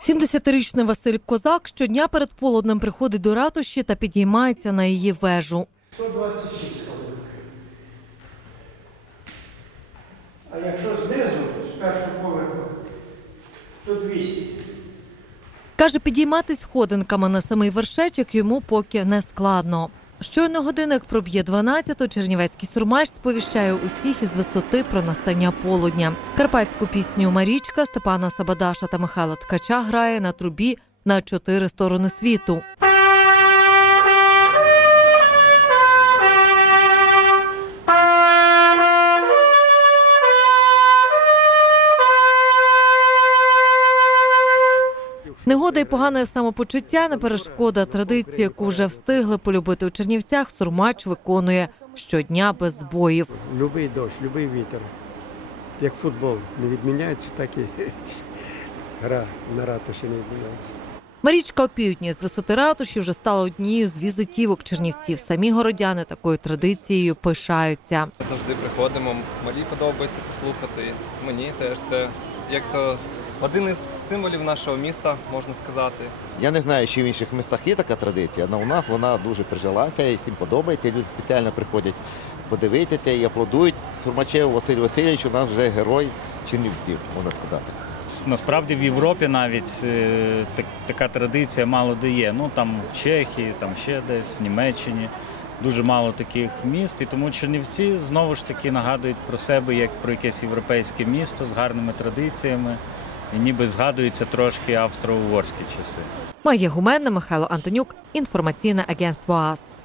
70-річний Василь Козак щодня перед полуднем приходить до ратуші та підіймається на її вежу. 126 сходинок. А якщо знизу, з першого поверху, то 200. Каже, підійматись ходинками на самий вершечок йому поки не складно. Щойно годинник проб'є 12-ту, Чернівецький сурмач сповіщає усіх із висоти про настання полудня. Карпатську пісню Марічка Степана Сабадаша та Михайла Ткача грає на трубі на чотири сторони світу. Негода і погане самопочуття не перешкода традицію, яку вже встигли полюбити у Чернівцях. Сурмач виконує щодня без збоїв. Любий дощ, любий вітер. Як футбол не відміняється, так і гра на ратуші не відміняється. Марічка Опівдні з висоти ратуші вже стала однією з візитівок Чернівців. Самі городяни такою традицією пишаються. Завжди приходимо. Малі подобається послухати. Мені теж це як то один із символів нашого міста, можна сказати. Я не знаю, чи в інших містах є така традиція, але у нас вона дуже прижилася і всім подобається. Люди спеціально приходять подивитися і аплодують. Сурмачев Василь Васильович у нас вже герой Чернівців, можна сказати. Насправді в Європі навіть е, так- така традиція мало де є. Ну там в Чехії, там ще десь, в Німеччині. Дуже мало таких міст, і тому Чернівці знову ж таки нагадують про себе як про якесь європейське місто з гарними традиціями, ніби згадуються трошки австро-угорські часи. Майя Гуменна, Михайло Антонюк, інформаційне агентство АС.